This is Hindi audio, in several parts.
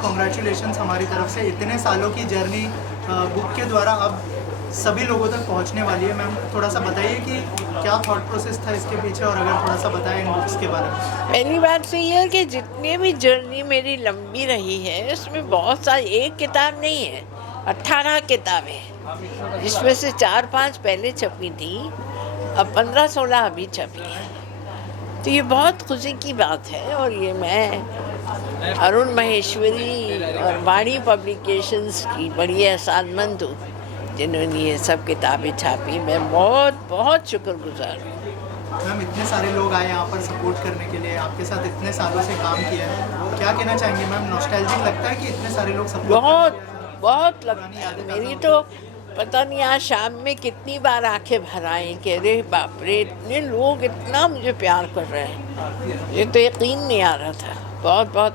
बहुत कॉन्ग्रेचुलेशंस हमारी तरफ से। इतने सालों की जर्नी बुक के द्वारा अब सभी लोगों तक पहुंचने वाली है। मैम थोड़ा सा बताइए कि क्या थॉट प्रोसेस था इसके पीछे, और अगर थोड़ा सा बताएं इन बुक्स के बारे में। पहली बात तो ये है कि जितनी भी जर्नी मेरी लंबी रही है उसमें बहुत सारी, एक किताब नहीं है, 18 किताबें हैं, जिसमें से 4-5 पहले छपी थी, अब 15-16 अभी छपी हैं। तो ये बहुत खुशी की बात है। और ये मैं अरुण माहेश्वरी और वाणी पब्लिकेशंस की बड़ी एहसानमंद हूँ जिन्होंने ये सब किताबें छापी। मैं बहुत बहुत शुक्रगुजार हूँ। मैम इतने सारे लोग आए यहाँ पर सपोर्ट करने के लिए, आपके साथ इतने सालों से काम किया है, क्या कहना चाहेंगे मैम? नॉस्टैल्जिक लगता है कि इतने सारे लोग सपोर्ट बहुत बहुत लगता है। मेरी तो पता नहीं आज शाम में कितनी बार आंखें भर आई कि अरे बाप रे, इतने लोग इतना मुझे प्यार कर रहे हैं, ये तो यकीन नहीं आ रहा था। बहुत बहुत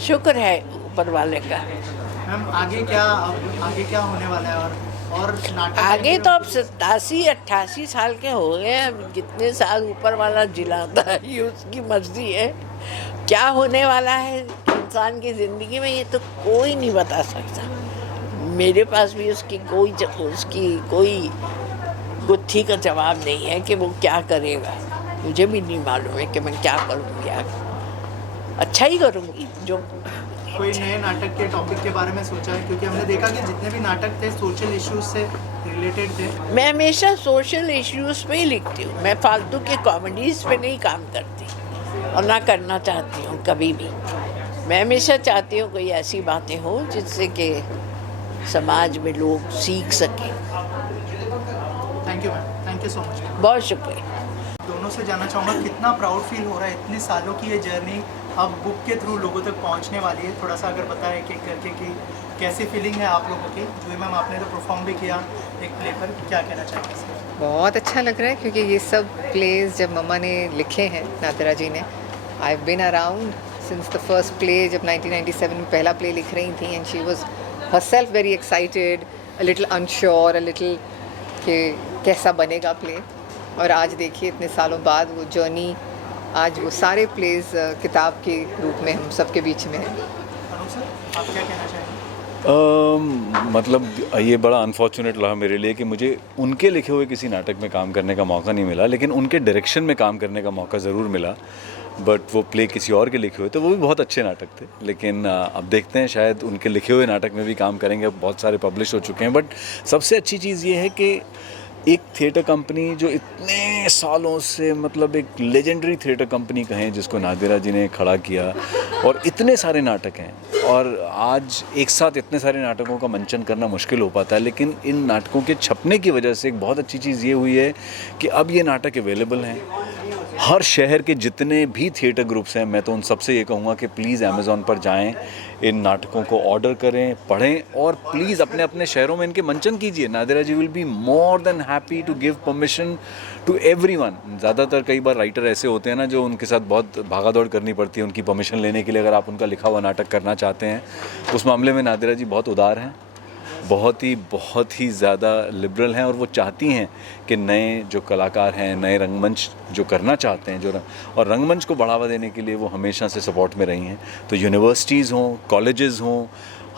शुक्र है ऊपर वाले का। मैम आगे क्या होने वाला है? और नाटक आगे तो अब 87-88 साल के हो गए हैं, जितने साल ऊपर वाला जिलाता है ये उसकी मर्जी है। क्या होने वाला है इंसान की ज़िंदगी में ये तो कोई नहीं बता सकता। मेरे पास भी उसकी कोई गुत्थी का जवाब नहीं है कि वो क्या करेगा। मुझे भी नहीं मालूम है कि मैं क्या करूँगी आगे। अच्छा ही करूँगी। जो कोई नए नाटक के टॉपिक के बारे में सोचा है? क्योंकि हमने देखा कि जितने भी नाटक थे सोशल इश्यूज से रिलेटेड थे। मैं हमेशा सोशल इश्यूज़ पे ही लिखती हूँ। मैं फालतू के कॉमेडीज़ पे नहीं काम करती और ना करना चाहती हूँ कभी भी। मैं हमेशा चाहती हूँ कोई ऐसी बातें हों जिससे कि समाज में लोग सीख सकें। Thank you ma'am, thank you so much. बहुत शुक्रिया। दोनों से जानना चाहूँगा कितना प्राउड फील हो रहा है, इतने सालों की ये जर्नी अब बुक के थ्रू लोगों तक पहुँचने वाली है। थोड़ा सा अगर बताएं कि करके कि कैसी फीलिंग है आप लोगों की? जो मैम आपने तो परफॉर्म भी किया एक प्ले पर, क्या कहना चाहेंगे इसमें? बहुत अच्छा लग रहा है क्योंकि ये सब प्लेज जब मम्मा ने लिखे हैं, नादिरा जी ने, I have been around since the first play. जब 1997 में पहला प्ले लिख रही थी and she was herself very excited, a little unsure, a little कि कैसा बनेगा प्ले। और आज देखिए इतने सालों बाद वो जर्नी, आज वो सारे प्लेज किताब के रूप में हम सबके बीच में हैं। अनु सर, आप क्या कहना चाहेंगे? मतलब ये बड़ा अनफॉर्चुनेट रहा मेरे लिए कि मुझे उनके लिखे हुए किसी नाटक में काम करने का मौका नहीं मिला, लेकिन उनके डायरेक्शन में काम करने का मौका ज़रूर मिला। बट वो प्ले किसी और के लिखे हुए थे, वो भी बहुत अच्छे नाटक थे। लेकिन अब देखते हैं, शायद उनके लिखे हुए नाटक में भी काम करेंगे। बहुत सारे पब्लिश हो चुके हैं। बट सबसे अच्छी चीज़ ये है कि एक थिएटर कंपनी जो इतने सालों से, मतलब एक लेजेंडरी थिएटर कंपनी कहें जिसको नादिरा जी ने खड़ा किया, और इतने सारे नाटक हैं, और आज एक साथ इतने सारे नाटकों का मंचन करना मुश्किल हो पाता है। लेकिन इन नाटकों के छपने की वजह से एक बहुत अच्छी चीज़ ये हुई है कि अब ये नाटक अवेलेबल हैं। हर शहर के जितने भी थिएटर ग्रुप्स हैं, मैं तो उन सबसे ये कहूँगा कि प्लीज़ अमेज़ॉन पर जाएं, इन नाटकों को ऑर्डर करें, पढ़ें, और प्लीज़ अपने अपने शहरों में इनके मंचन कीजिए। Nadira ji will be more than happy to give permission to everyone. ज़्यादातर कई बार राइटर ऐसे होते हैं ना, जो उनके साथ बहुत भागा दौड़ करनी पड़ती है उनकी परमिशन लेने के लिए। अगर आप उनका लिखा हुआ नाटक करना चाहते हैं, उस मामले में नादिरा जी बहुत उदार हैं, बहुत ही ज़्यादा लिबरल हैं, और वो चाहती हैं कि नए जो कलाकार हैं, नए रंगमंच जो करना चाहते हैं, और रंगमंच को बढ़ावा देने के लिए वो हमेशा से सपोर्ट में रही हैं। तो यूनिवर्सिटीज़ हों, कॉलेजेस हों,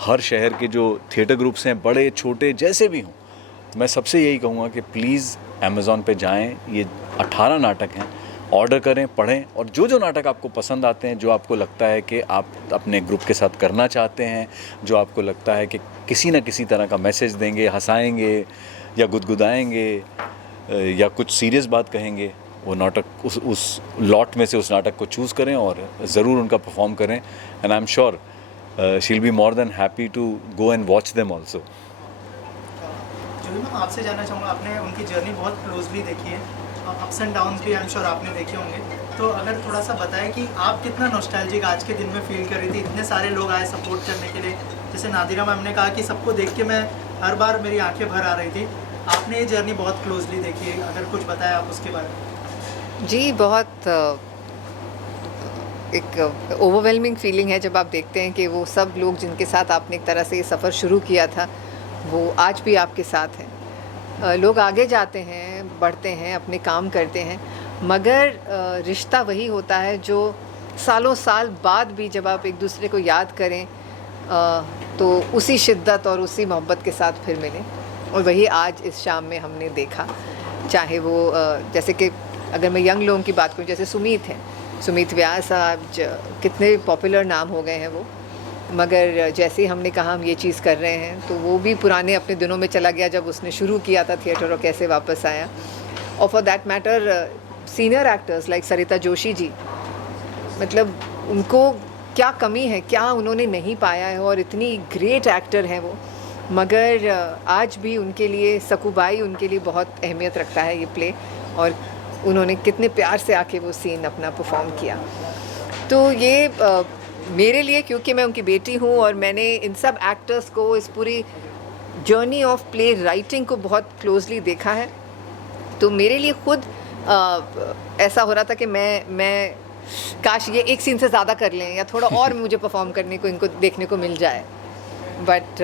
हर शहर के जो थिएटर ग्रुप्स हैं, बड़े छोटे जैसे भी हों, मैं सबसे यही कहूँगा कि प्लीज़ अमेज़ॉन पे जाएं। ये 18 नाटक हैं, ऑर्डर करें, पढ़ें, और जो नाटक आपको पसंद आते हैं, जो आपको लगता है कि आप अपने ग्रुप के साथ करना चाहते हैं, जो आपको लगता है कि किसी न किसी तरह का मैसेज देंगे, हंसाएंगे या गुदगुदाएंगे या कुछ सीरियस बात कहेंगे, वो नाटक उस लॉट में से उस नाटक को चूज़ करें और ज़रूर उनका परफॉर्म करें। And I am sure she will be more than happy to go and watch them also. जो मैम आपसे जानना चाहूँगा, आपने उनकी जर्नी बहुत क्लोजली देखी है, अप्स एंड डाउन्स भी आई एम श्योर आपने देखे होंगे, तो अगर थोड़ा सा बताएं कि आप कितना नॉस्टैल्जिक आज के दिन में फील कर रही थी? इतने सारे लोग आए सपोर्ट करने के लिए, जैसे नादिरा मैम ने कहा कि सबको देख के मैं हर बार मेरी आंखें भर आ रही थी। आपने ये जर्नी बहुत क्लोजली देखी है, अगर कुछ बताया आप उसके बारे में। जी, बहुत एक ओवरवेलमिंग फीलिंग है जब आप देखते हैं कि वो सब लोग जिनके साथ आपने एक तरह से ये सफ़र शुरू किया था, वो आज भी आपके साथ हैं। लोग आगे जाते हैं, बढ़ते हैं, अपने काम करते हैं, मगर रिश्ता वही होता है जो सालों साल बाद भी जब आप एक दूसरे को याद करें, तो उसी शिद्दत और उसी मोहब्बत के साथ फिर मिले, और वही आज इस शाम में हमने देखा। चाहे वो जैसे कि अगर मैं यंग लोगों की बात करूं, जैसे सुमीत हैं, सुमीत व्यास साहब कितने पॉपुलर नाम हो गए हैं वो, मगर जैसे ही हमने कहा हम ये चीज़ कर रहे हैं तो वो भी पुराने अपने दिनों में चला गया जब उसने शुरू किया था थिएटर और कैसे वापस आया। और for that matter senior actors like Sarita Joshi ji, मतलब उनको क्या कमी है, क्या उन्होंने नहीं पाया है, और इतनी ग्रेट एक्टर हैं वो, मगर आज भी उनके लिए सकूबाई उनके लिए बहुत अहमियत रखता है ये प्ले, और उन्होंने कितने प्यार से आके वो सीन अपना परफॉर्म किया। तो ये मेरे लिए, क्योंकि मैं उनकी बेटी हूँ और मैंने इन सब एक्टर्स को इस पूरी जर्नी ऑफ प्ले राइटिंग को बहुत क्लोजली देखा है, तो मेरे लिए खुद ऐसा हो रहा था कि मैं काश ये एक सीन से ज़्यादा कर लें या थोड़ा और मुझे परफॉर्म करने को इनको देखने को मिल जाए, बट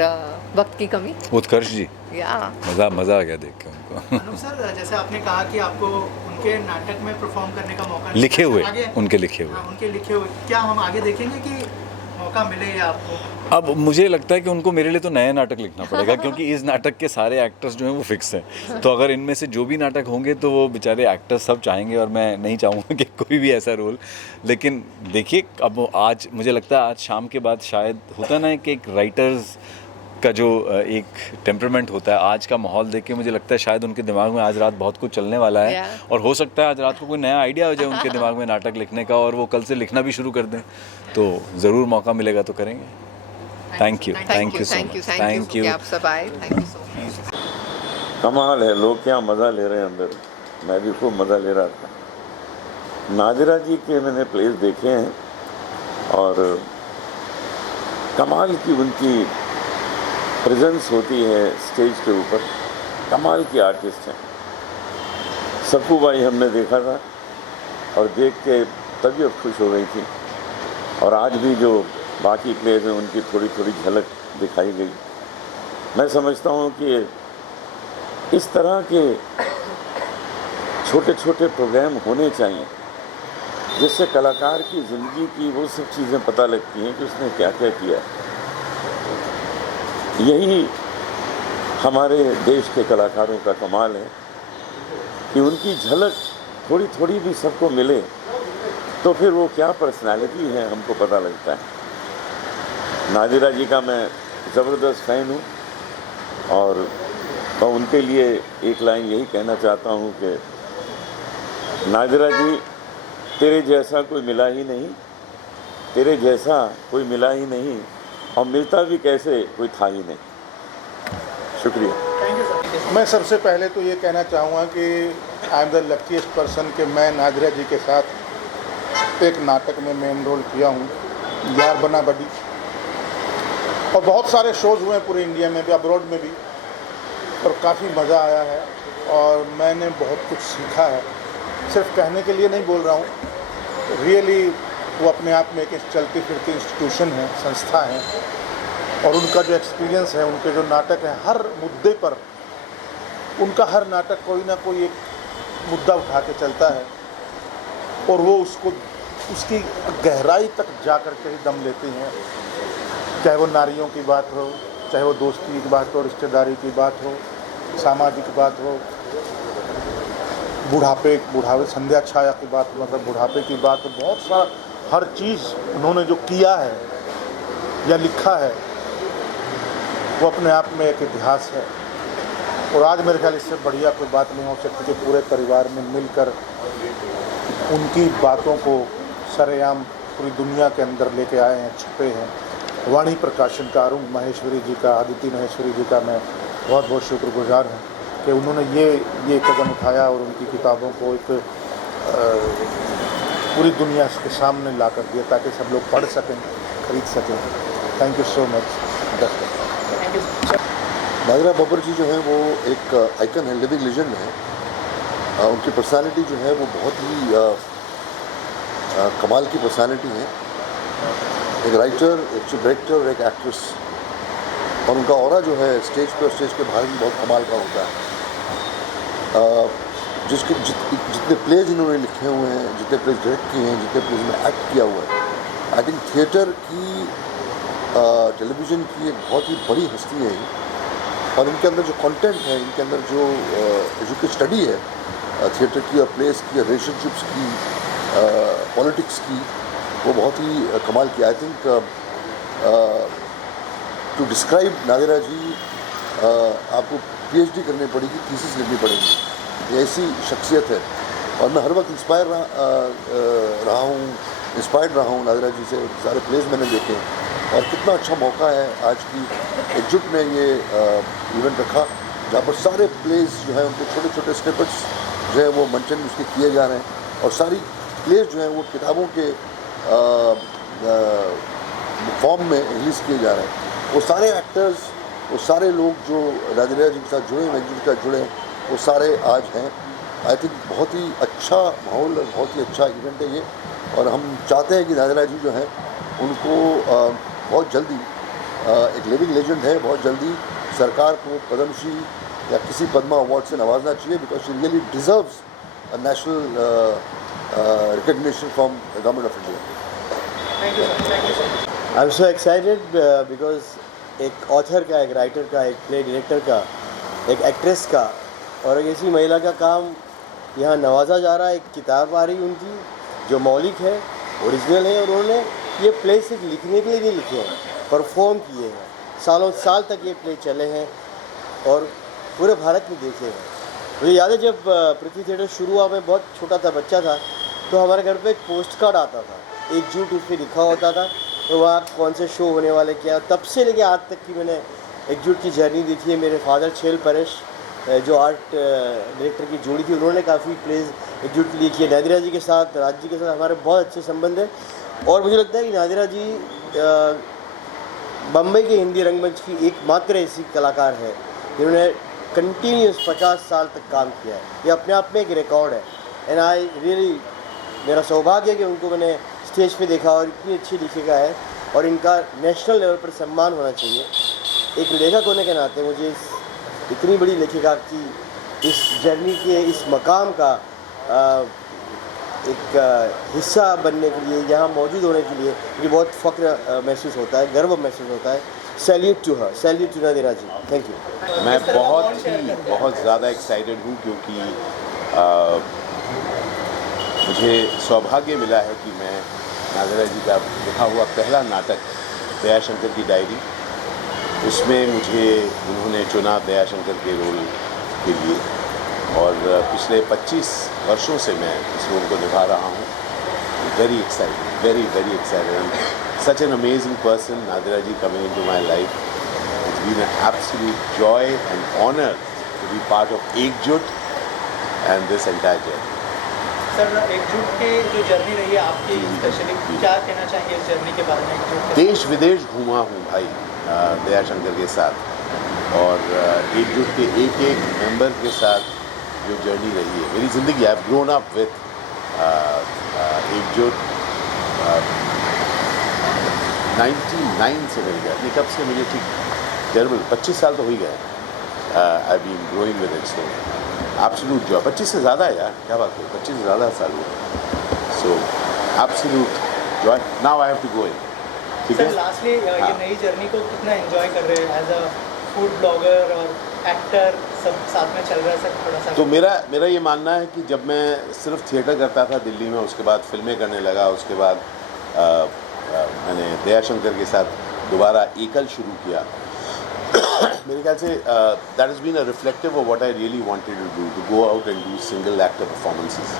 वक्त की कमी। उत्कर्ष जी, या मज़ा आ गया देख के उनको। अनूप सर, जैसे आपने कहा कि आपको उनके नाटक में परफॉर्म करने का मौका लिखे हुए, आगे उनके लिखे हुए, उनके लिखे हुए, क्या हम आगे देखेंगे कि मौका मिले या आपको? अब मुझे लगता है कि उनको मेरे लिए तो नया नाटक लिखना पड़ेगा, क्योंकि इस नाटक के सारे एक्टर्स जो हैं वो फिक्स हैं। तो अगर इनमें से जो भी नाटक होंगे तो वो बेचारे एक्टर्स सब चाहेंगे, और मैं नहीं चाहूँगा कि कोई भी ऐसा रोल। लेकिन देखिए, अब आज मुझे लगता है आज शाम के बाद शायद होता ना कि एक राइटर्स का जो एक टेम्परामेंट होता है, आज का माहौल देख के मुझे लगता है शायद उनके दिमाग में आज रात बहुत कुछ चलने वाला है, और हो सकता है आज रात को कोई नया आइडिया हो जाए उनके दिमाग में नाटक लिखने का, और वो कल से लिखना भी शुरू कर दें। तो ज़रूर मौका मिलेगा तो करेंगे। Thank you so much, thank you. आप सब आए, थैंक यू सो मच। कमाल है, लोग क्या मज़ा ले रहे हैं अंदर, मैं भी खूब मज़ा ले रहा था। नादिरा जी के मैंने प्लेस देखे हैं, और कमाल की उनकी प्रेजेंस होती है स्टेज के ऊपर, कमाल की आर्टिस्ट हैं। सकूबाई हमने देखा था और देख के तबीयत खुश हो गई थी, और आज भी जो बाकी प्लेस में उनकी थोड़ी थोड़ी झलक दिखाई गई। मैं समझता हूँ कि इस तरह के छोटे छोटे प्रोग्राम होने चाहिए, जिससे कलाकार की ज़िंदगी की वो सब चीज़ें पता लगती हैं कि उसने क्या क्या किया है। यही हमारे देश के कलाकारों का कमाल है कि उनकी झलक थोड़ी थोड़ी भी सबको मिले तो फिर वो क्या पर्सनालिटी है हमको पता लगता है। नादिरा जी का मैं ज़बरदस्त फ़ैन हूँ, और मैं उनके लिए एक लाइन यही कहना चाहता हूँ कि नादिरा जी, तेरे जैसा कोई मिला ही नहीं, तेरे जैसा कोई मिला ही नहीं, और मिलता भी कैसे कोई था ही नहीं। शुक्रिया। मैं सबसे पहले तो ये कहना चाहूँगा कि I am the luckiest person कि मैं नादिरा जी के साथ एक नाटक में मेन रोल किया हूँ, यार बना बड़ी, और बहुत सारे शोज़ हुए हैं पूरे इंडिया में भी, अब्रॉड में भी, और काफ़ी मज़ा आया है और मैंने बहुत कुछ सीखा है। सिर्फ कहने के लिए नहीं बोल रहा हूँ, रियली वो अपने आप में एक चलती फिरती इंस्टीट्यूशन है, संस्था है, और उनका जो एक्सपीरियंस है, उनके जो नाटक हैं, हर मुद्दे पर उनका हर नाटक कोई ना कोई एक मुद्दा उठा के चलता है, और वो उसको उसकी गहराई तक जा कर के ही दम लेते हैं। चाहे वो नारियों की बात हो, चाहे वो दोस्ती की बात हो, रिश्तेदारी की बात हो, सामाजिक बात हो, बुढ़ापे संध्या छाया की बात, मतलब बुढ़ापे की बात, बहुत सारा हर चीज़ उन्होंने जो किया है या लिखा है वो अपने आप में एक इतिहास है। और आज मेरे ख्याल इससे बढ़िया कोई बात नहीं हो सकती कि पूरे परिवार में मिलकर उनकी बातों को सरेआम पूरी दुनिया के अंदर लेके आए हैं, छुपे हैं। वाणी प्रकाशन का अरुण महेश्वरी जी का, आदित्य महेश्वरी जी का मैं बहुत बहुत शुक्रगुजार हूँ कि उन्होंने ये कदम उठाया और उनकी किताबों को एक पूरी दुनिया के सामने ला कर दिया ताकि सब लोग पढ़ सकें, खरीद सकें। Thank you so much. Nadira Babbar ji जो है वो एक आइकन है, लिविंग लेजेंड है। उनकी पर्सनालिटी जो है वो बहुत ही कमाल की पर्सनालिटी है। एक राइटर, एक डायरेक्टर और एक एक्ट्रेस, और उनका ऑरा जो है स्टेज पे और स्टेज के बाहर भी बहुत कमाल का होता है। जितने प्लेज इन्होंने लिखे हुए हैं, जितने प्लेज डायरेक्ट किए हैं, जितने प्लेज में एक्ट किया हुआ है, आई थिंक थिएटर की टेलीविज़न की एक बहुत ही बड़ी हस्ती है ये। और इनके अंदर जो कंटेंट है, इनके अंदर जो एजुकेट स्टडी है थिएटर की और प्लेस की, रिलेशनशिप्स की, पॉलिटिक्स की, वो बहुत ही कमाल की। I think to describe Nadira ji आपको PhD करनी पड़ेगी, थीसिस लिखनी पड़ेगी। ये ऐसी शख्सियत है और मैं हर वक्त इंस्पायर रहा हूँ, इंस्पायर्ड रहा हूँ नादिरा जी से। सारे प्लेस मैंने देखे और कितना अच्छा मौका है आज की एकजुट ने ये इवेंट रखा, जहाँ पर सारे प्लेस जो हैं उनके छोटे छोटे स्निपेट्स जो है वो मंचन उसके किए जा रहे हैं और सारी प्लेस जो हैं वो किताबों के फॉर्म में रिलीज़ किए जा रहे हैं। वो सारे एक्टर्स, वो सारे लोग जो नादिरा जी के साथ जुड़े हैं, एकजुट के साथ जुड़े हैं, वो सारे आज हैं। आई थिंक बहुत ही अच्छा माहौल और बहुत ही अच्छा इवेंट है ये। और हम चाहते हैं कि नादिरा जी जो हैं उनको बहुत जल्दी एक लिविंग लेजेंड है, बहुत जल्दी सरकार को पद्मश्री या किसी पद्मा अवार्ड से नवाजना चाहिए, because she really deserves a national recognition from the government of India. Thank you sir, thank you sir. I am so excited because एक ऑथर का, एक राइटर का, एक प्ले डायरेक्टर का, एक एक्ट्रेस का और एक ऐसी महिला का काम यहाँ नवाजा जा रहा है। एक किताब आ रही उनकी जो मौलिक है, ओरिजिनल है, और उन्होंने ये प्ले सिर्फ लिखने के लिए नहीं लिखे हैं, परफॉर्म किए हैं। सालों साल तक ये प्ले चले हैं और पूरे भारत में देखे हैं। मुझे याद है जब पृथ्वी थिएटर शुरू हुआ, मैं बहुत छोटा था, बच्चा था, तो हमारे घर पे एक पोस्ट कार्ड आता था, एकजुट उस पर लिखा होता था, तो वहाँ कौन से शो होने वाले क्या। तब से लेके आज तक की मैंने एकजुट की जर्नी देखी है। मेरे फादर छेल परेश जो आर्ट डायरेक्टर की जोड़ी थी, उन्होंने काफ़ी प्लेज एकजुट के लिए किए। नादिरा जी के साथ, राज जी के साथ हमारे बहुत अच्छे संबंध हैं और मुझे लगता है कि नादिरा जी बम्बई के हिंदी रंगमंच की एकमात्र ऐसी कलाकार है जिन्होंने कंटिन्यूस 50 साल तक काम किया है। ये अपने आप में एक रिकॉर्ड है। एंड आई रियली, मेरा सौभाग्य है कि उनको मैंने स्टेज पे देखा और इतनी अच्छी लेखिका है और इनका नेशनल लेवल पर सम्मान होना चाहिए। एक लेखक होने के नाते मुझे इतनी बड़ी लेखिका की इस जर्नी के, इस मकाम का एक हिस्सा बनने के लिए, यहाँ मौजूद होने के लिए मुझे बहुत फ़ख्र महसूस होता है, गर्व महसूस होता है। Salute to her, salute to Nadira ji, thank you. मैं बहुत ज़्यादा एक्साइटेड हूँ क्योंकि मुझे सौभाग्य मिला है कि मैं नादिरा जी का लिखा हुआ पहला नाटक दयाशंकर की डायरी, उसमें मुझे उन्होंने चुना दयाशंकर के रोल के लिए और पिछले 25 वर्षों से मैं इस रोल को निभा रहा हूँ। Very excited, very very excited. Such an amazing person, Nadira ji coming into my life. It's been an absolute joy and honour to be part of Ekjut and this entire journey. Sir, Ekjut की जो जर्नी रही है आपकी, स्पेशली क्या कहना चाहिए इस जर्नी के बारे में? एकजुट देश विदेश घूमा हूँ भाई दयाशंकर के साथ और एकजुट के एक एक मेंबर के साथ जो जर्नी रही है मेरी ज़िंदगी। I have grown up with एकजुट। 99 से मिल गया, नहीं कब से मुझे ठीक जर्मन 25 साल तो हो ही गए। I been growing with it, so absolute joy. 25 से ज़्यादा है यार, क्या बात है, 25 से ज़्यादा साल हुए। So absolute joy. Now I have to go in. ठीक है। लास्टली ये नई जर्नी को कितना एंजॉय कर रहे हैं एज अ फूड ब्लॉगर और एक्टर, सब साथ में चल रहा है सर? थोड़ा सा तो मेरा ये मानना है कि जब मैं सिर्फ थिएटर करता था दिल्ली में, उसके बाद फिल्में करने लगा, उसके बाद मैंने दयाशंकर के साथ दोबारा एकल शुरू किया। मेरे ख्याल से that is been a reflective of what I really wanted to do, to go out and do single actor performances.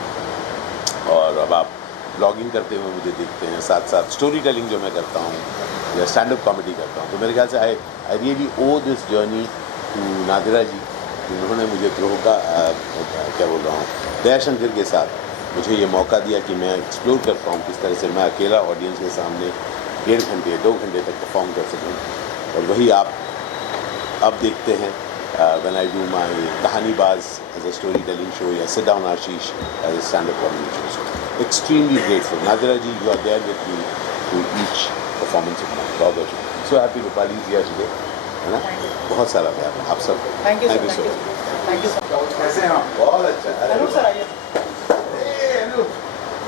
और अब आप ब्लॉगिंग करते हुए मुझे देखते हैं, साथ साथ स्टोरी टेलिंग जो मैं करता हूँ या स्टैंड अप कॉमेडी करता हूँ। तो मेरे ख्याल से I really owe this journey to Nadira ji. उन्होंने मुझे ग्रोह का क्या बोल रहा हूँ, दयाशंकर के साथ मुझे ये मौका दिया कि मैं एक्सप्लोर कर पाऊँ किस तरह से मैं अकेला ऑडियंस के सामने 1.5 घंटे 2 घंटे तक परफॉर्म कर सकूँ। और वही आप अब देखते हैं when I do my Kahanibaaz as a story telling show या sit down Ashish as a stand up comedy show. Extremely grateful Nadira ji, you are there with me to each performance of my. बहुत बहुत सो हैप्पी रूपाली जी आज टुडे, है ना। बहुत सारा प्यार आप सब। Thank you so much. Thank you sir. कैसे हैं आप? बहुत अच्छा। हेलो सर, आइए।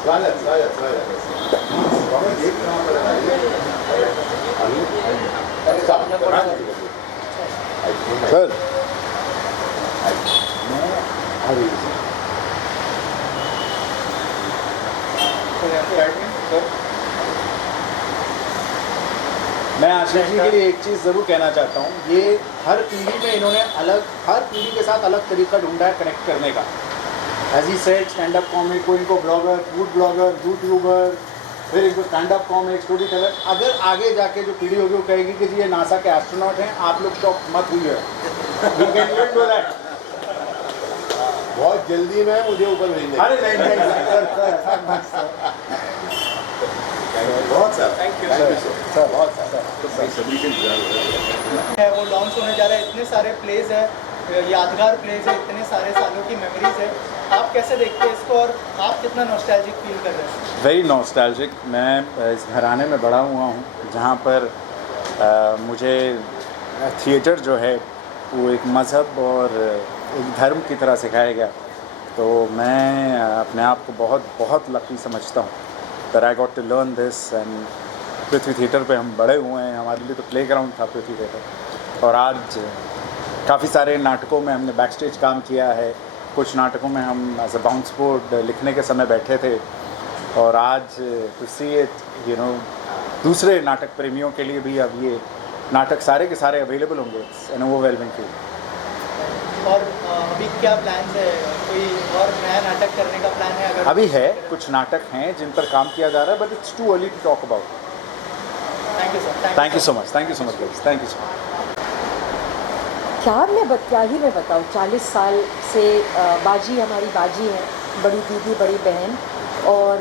स्वागत स्वागत स्वागत। देख रहा हूँ सर मैं आशीष जी के लिए एक चीज़ ज़रूर कहना चाहता हूँ, ये हर पीढ़ी में इन्होंने हर पीढ़ी के साथ अलग तरीका ढूंढा है कनेक्ट करने का। As he said, stand up comic, कोई इनको ब्लॉगर, फूड ब्लॉगर, यूट्यूबर, फिर इनको stand up comic, storyteller. अगर आगे जाके जो पीढ़ी होगी वो कहेगी कि जी ये नासा के एस्ट्रोनॉट हैं, आप लोग शॉक मत हुई है। We can even do that. बहुत जल्दी में मुझे ऊपर भेजेंगे। अरे नहीं सर, बहुत सर, थैंक यू सर, बहुत सर। है वो लॉन्च होने जा रहा है, इतने सारे प्लेज है, यादगार प्लेज है, इतने सारे सालों की मेमोरीज है, आप कैसे देखते हैं इसको और आप कितना नॉस्टैल्जिक फील कर रहे हैं? Very nostalgic. मैं इस घराने में बड़ा हुआ हूँ जहाँ पर मुझे थिएटर जो है वो एक मज़हब और एक धर्म की तरह सिखाया गया। तो मैं अपने आप को बहुत बहुत लकी समझता हूँ that I got to learn this। and Prithvi theatre पे हम बड़े हुए हैं, हमारे लिए तो प्लेग्राउंड था पृथ्वी थिएटर। और आज काफ़ी सारे नाटकों में हमने बैक स्टेज काम किया है, कुछ नाटकों में हम एज अ बाउंस बोर्ड लिखने के समय बैठे थे। और आज to see it you know, दूसरे नाटक प्रेमियों के लिए भी अब ये नाटक सारे के सारे अवेलेबल होंगे। It's an overwhelming feel. और अभी क्या प्लान है, कोई और नया नाटक करने का प्लान है? अगर अभी है, कुछ नाटक हैं जिन पर काम किया जा रहा है, but it's too early to talk about. Thank you sir. Thank you so much, thank you so much, thank you so much. क्या ही मैं बताऊँ, 40 साल से बाजी हमारी बाजी है, बड़ी दीदी, बड़ी बहन, और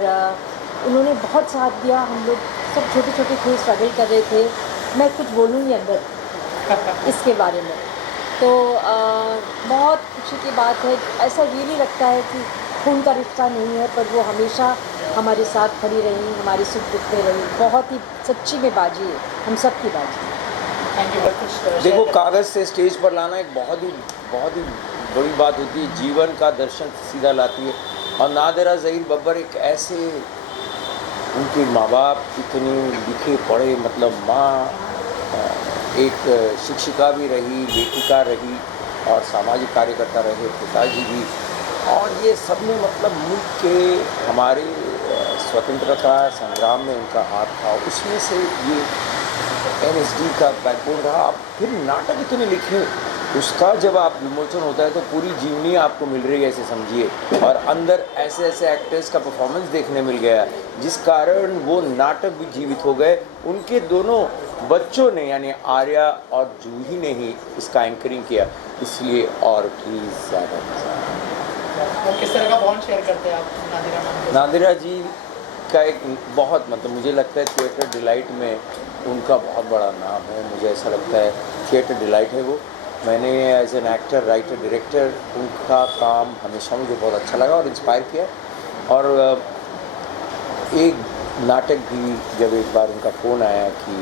उन्होंने बहुत साथ दिया। हम लोग सब छोटे छोटे थे, स्ट्रगल कर रहे थे। मैं कुछ बोलूँगी अंदर इसके बारे में, तो बहुत खुशी की बात है। ऐसा रियली लगता है कि खून का रिश्ता नहीं है, पर वो हमेशा हमारे साथ खड़ी रही, हमारे सुख दुख में रही। बहुत ही सच्ची में बाजी है, हम सब की बाजी। Thank you. देखो, कागज़ से स्टेज पर लाना एक बहुत ही बड़ी बात होती है, जीवन का दर्शन सीधा लाती है। और नादिरा ज़हीर बब्बर एक ऐसे, उनके माँ बाप इतने लिखे पढ़े, मतलब माँ एक शिक्षिका भी रही, लेखिका रही और सामाजिक कार्यकर्ता रहे, पिताजी भी, और ये सब में मतलब मुल्क के हमारे स्वतंत्रता संग्राम में उनका हाथ था। उसमें से ये NSD का बैकबोन रहा। फिर नाटक इतने लिखे, उसका जब आप विमोचन होता है तो पूरी जीवनी आपको मिल रही है, ऐसे समझिए। और अंदर ऐसे ऐसे एक्टर्स का परफॉर्मेंस देखने मिल गया, जिस कारण वो नाटक भी जीवित हो गए। उनके दोनों बच्चों ने, यानी आर्या और जूही ने ही इसका एंकरिंग किया, इसलिए और भी ज़्यादा मज़ा। और किस तरह का बॉन्ड शेयर करते हैं आप नादिरा मैम? नादिरा जी का एक बहुत, मतलब मुझे लगता है थिएटर डिलाइट में उनका बहुत बड़ा नाम है। मुझे ऐसा लगता है थिएटर डिलाइट है वो। मैंने as an actor, writer, director उनका काम हमेशा मुझे बहुत अच्छा लगा और इंस्पायर किया। और एक नाटक भी, जब एक बार उनका फ़ोन आया कि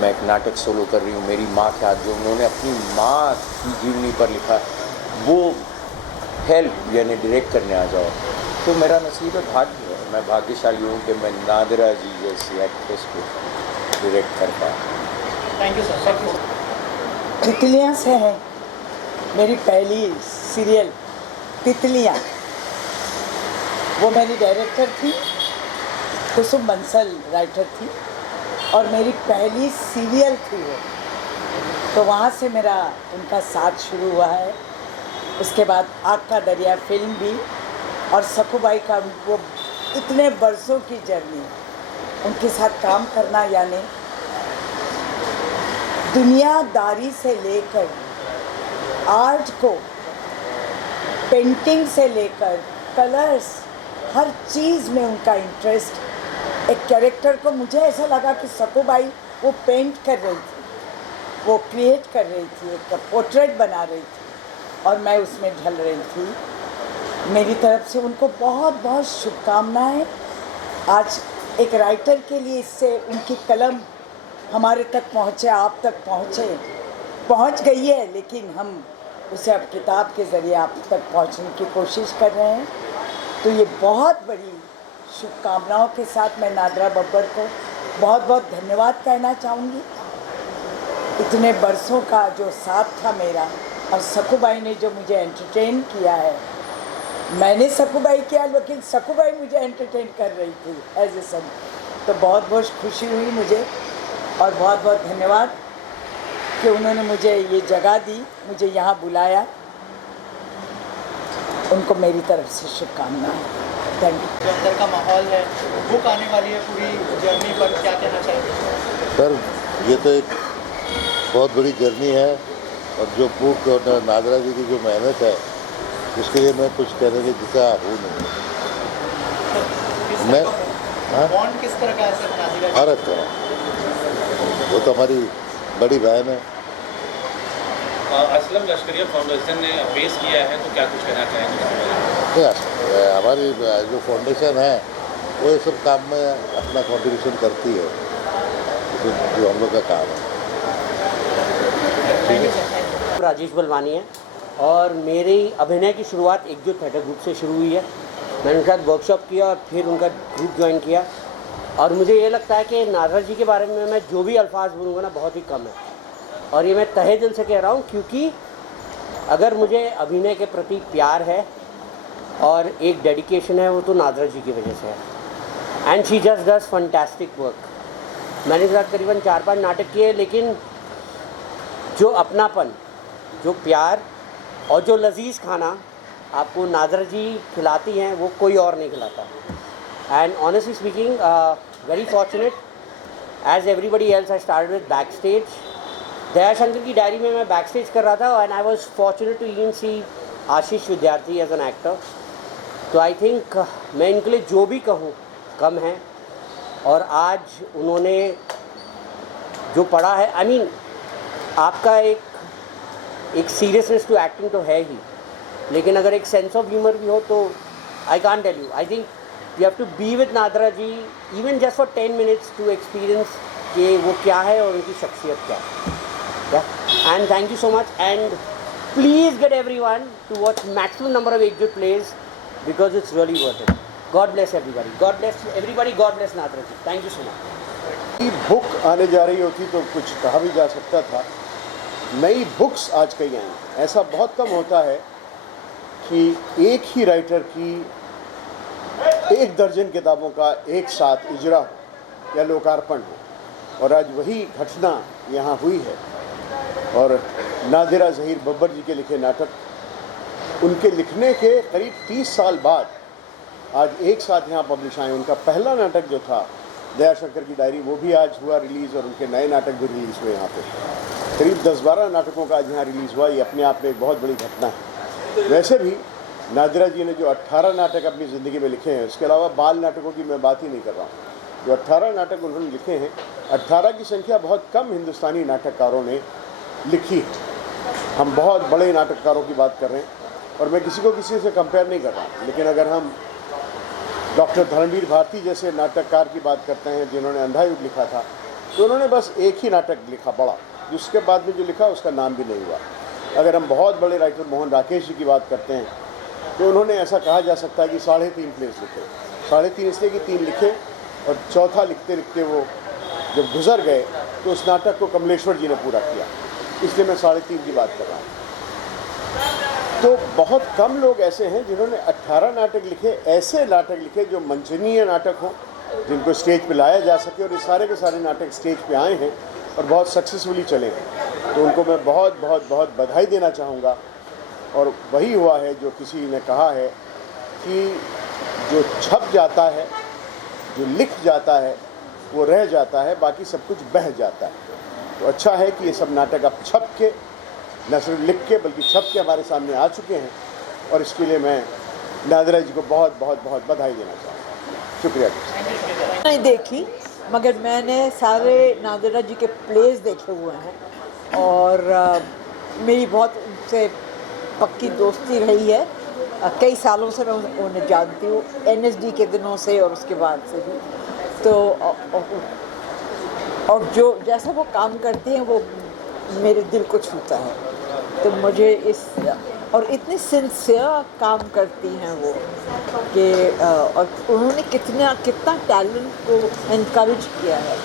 मैं एक नाटक सोलो कर रही हूँ मेरी माँ के हाथ, जो उन्होंने अपनी माँ की जीवनी पर लिखा, वो हेल्प यानी डायरेक्ट करने आ जाओ, तो मेरा नसीब है, भाग्य है। मैं भाग्यशाली हूँ कि मैं नादिरा जी जैसी एक्ट्रेस को डायरेक्ट कर पाया। Thank you sir. तितलियाँ से है मेरी पहली सीरियल, तितलियाँ। वो मेरी डायरेक्टर थी, कुसुम बंसल राइटर थी, और मेरी पहली सीरियल थी वो। तो वहाँ से मेरा उनका साथ शुरू हुआ है। उसके बाद आग का दरिया फिल्म भी, और सकूबाई का वो इतने बरसों की जर्नी, उनके साथ काम करना, यानी दुनियादारी से लेकर आर्ट को, पेंटिंग से लेकर कलर्स, हर चीज़ में उनका इंटरेस्ट। एक कैरेक्टर को मुझे ऐसा लगा कि सकूबाई वो पेंट कर रही थी, वो क्रिएट कर रही थी, एक पोर्ट्रेट बना रही थी, और मैं उसमें ढल रही थी। मेरी तरफ से उनको बहुत बहुत शुभकामनाएं। आज एक राइटर के लिए इससे उनकी कलम हमारे तक पहुँचे, आप तक पहुँच गई है, लेकिन हम उसे अब किताब के ज़रिए आप तक पहुँचने की कोशिश कर रहे हैं। तो ये बहुत बड़ी शुभकामनाओं के साथ मैं नादिरा बब्बर को बहुत बहुत धन्यवाद कहना चाहूँगी। इतने बरसों का जो साथ था मेरा, और सकूबाई ने जो मुझे एंटरटेन किया है, मैंने सकूबाई किया लेकिन सकूबाई मुझे एंटरटेन कर रही थी एज ए सन। तो बहुत बहुत खुशी हुई मुझे, और बहुत बहुत धन्यवाद कि उन्होंने मुझे ये जगह दी, मुझे यहाँ बुलाया। उनको मेरी तरफ से शुभकामनाएं। Thank you. जो अंदर का माहौल है, बुक आने वाली है पूरी जर्नी पर, क्या कहना चाहेंगे? सर ये तो एक बहुत बड़ी जर्नी है, और जो बुक और नादरा जी की जो मेहनत है उसके लिए मैं कुछ कहने के जैसा हूँ नहीं। मैं बॉन्ड किस तरह का है सर नादिरा जी? भारत का, वो तो हमारी बड़ी बहन है। असलम लश्करिया फाउंडेशन ने पेश किया है, तो क्या कुछ कहना चाहेंगे? हमारी जो फाउंडेशन है वो ये सब काम में अपना कंट्रीब्यूशन करती है, जो हम लोग का काम है। राजेश बलवानी है, और मेरी अभिनय की शुरुआत एकजुट थिएटर ग्रुप से शुरू हुई है। मैंने उनके साथ वर्कशॉप किया और फिर उनका ग्रुप ज्वाइन किया, और मुझे ये लगता है कि नादरा जी के बारे में मैं जो भी अल्फाज बोलूँगा ना बहुत ही कम है, और ये मैं तहे दिल से कह रहा हूँ, क्योंकि अगर मुझे अभिनय के प्रति प्यार है और एक डेडिकेशन है, वो तो नादरा जी की वजह से है। And she just does fantastic work. मैंने इस साथ करीबन 4-5 नाटक किए, लेकिन जो अपनापन, जो प्यार और जो लजीज खाना आपको नादरा जी खिलाती हैं, वो कोई और नहीं खिलाता। And honestly speaking, very fortunate, as everybody else I started with back stage. Dayashankar की डायरी में मैं बैक स्टेज कर रहा था, and I was fortunate to even see Ashish Vidyarthi as an actor. तो आई थिंक मैं इनके लिए जो भी कहूँ कम है, और आज उन्होंने जो पढ़ा है, आई मीन आपका एक सीरियसनेस टू एक्टिंग तो है ही, लेकिन अगर एक सेंस ऑफ ह्यूमर भी हो तो I can't tell you. I think you have to be with Nadira ji even just for 10 minutes to experience कि वो क्या है और उनकी शख्सियत क्या है। And thank you so much, and please get everyone to watch maximum number of Ekjut plays, because it's really worth it. God bless everybody, god bless everybody, god bless Nadira ji. Thank you so much. Book आने जा रही होती तो कुछ कहा भी जा सकता था। नई बुक्स आज कई आई। ऐसा बहुत कम होता है कि एक ही राइटर की 1 दर्जन किताबों का एक साथ इजरा या लोकार्पण हो, और आज वही घटना यहाँ हुई है। और नादिरा ज़हीर बब्बर जी के लिखे नाटक, उनके लिखने के करीब 30 साल बाद आज एक साथ यहाँ पब्लिश आए। उनका पहला नाटक जो था दयाशंकर की डायरी, वो भी आज हुआ रिलीज़, और उनके नए नाटक भी रिलीज़ हुए यहाँ पे। करीब 10-12 नाटकों का आज यहाँ रिलीज़ हुआ। ये अपने आप में एक बहुत बड़ी घटना है। वैसे भी नादिरा जी ने जो 18 नाटक अपनी ज़िंदगी में लिखे हैं, उसके अलावा बाल नाटकों की मैं बात ही नहीं कर रहा हूँ। जो 18 नाटक उन्होंने लिखे हैं, 18 की संख्या बहुत कम हिंदुस्तानी नाटककारों ने लिखी है। हम बहुत बड़े नाटककारों की बात कर रहे हैं, और मैं किसी को किसी से कंपेयर नहीं कर रहा, लेकिन अगर हम डॉक्टर धर्मवीर भारती जैसे नाटककार की बात करते हैं जिन्होंने अंधा युग लिखा था, तो उन्होंने बस एक ही नाटक लिखा बड़ा, जिसके बाद में जो लिखा उसका नाम भी नहीं हुआ। अगर हम बहुत बड़े राइटर मोहन राकेश जी की बात करते हैं, तो उन्होंने ऐसा कहा जा सकता है कि 3.5 प्लेस लिखे। 3.5 इसलिए कि 3 लिखे, और चौथा लिखते लिखते वो जब गुजर गए तो उस नाटक को कमलेश्वर जी ने पूरा किया, इसलिए मैं 3.5 की बात कर रहा हूँ। तो बहुत कम लोग ऐसे हैं जिन्होंने 18 नाटक लिखे, ऐसे नाटक लिखे जो मंचनीय नाटक हों, जिनको स्टेज पे लाया जा सके, और ये सारे के सारे नाटक स्टेज पे आए हैं और बहुत सक्सेसफुली चले हैं। तो उनको मैं बहुत बहुत बहुत बधाई देना चाहूँगा। और वही हुआ है जो किसी ने कहा है कि जो छप जाता है, जो लिख जाता है, वो रह जाता है, बाकी सब कुछ बह जाता है। तो अच्छा है कि ये सब नाटक अब छप के, न सिर्फ लिख के बल्कि छप के हमारे सामने आ चुके हैं, और इसके लिए मैं नादिरा जी को बहुत बहुत बहुत बधाई देना चाहूँगा। शुक्रिया। नहीं देखी, मगर मैंने सारे नादिरा जी के प्लेस देखे हुए हैं, और मेरी बहुत उनसे पक्की दोस्ती रही है। कई सालों से मैं उन्हें जानती हूँ, NSD के दिनों से और उसके बाद से भी। तो और जो जैसा वो काम करती हैं वो मेरे दिल को छूता है। तो मुझे इस और इतने सिंसियर काम करती हैं वो कि और उन्होंने कितना टैलेंट को इनकरेज किया है।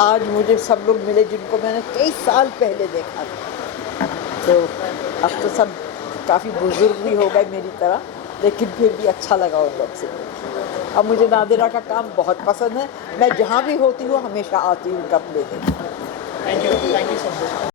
आज मुझे सब लोग मिले जिनको मैंने कई साल पहले देखा था, तो अब तो सब काफ़ी बुजुर्ग भी हो गए मेरी तरह, लेकिन फिर भी अच्छा लगा उन लोग से। अब मुझे नादिरा का काम बहुत पसंद है, मैं जहाँ भी होती हूँ हमेशा आती हूँ उनका प्ले देखने। Thank you so much.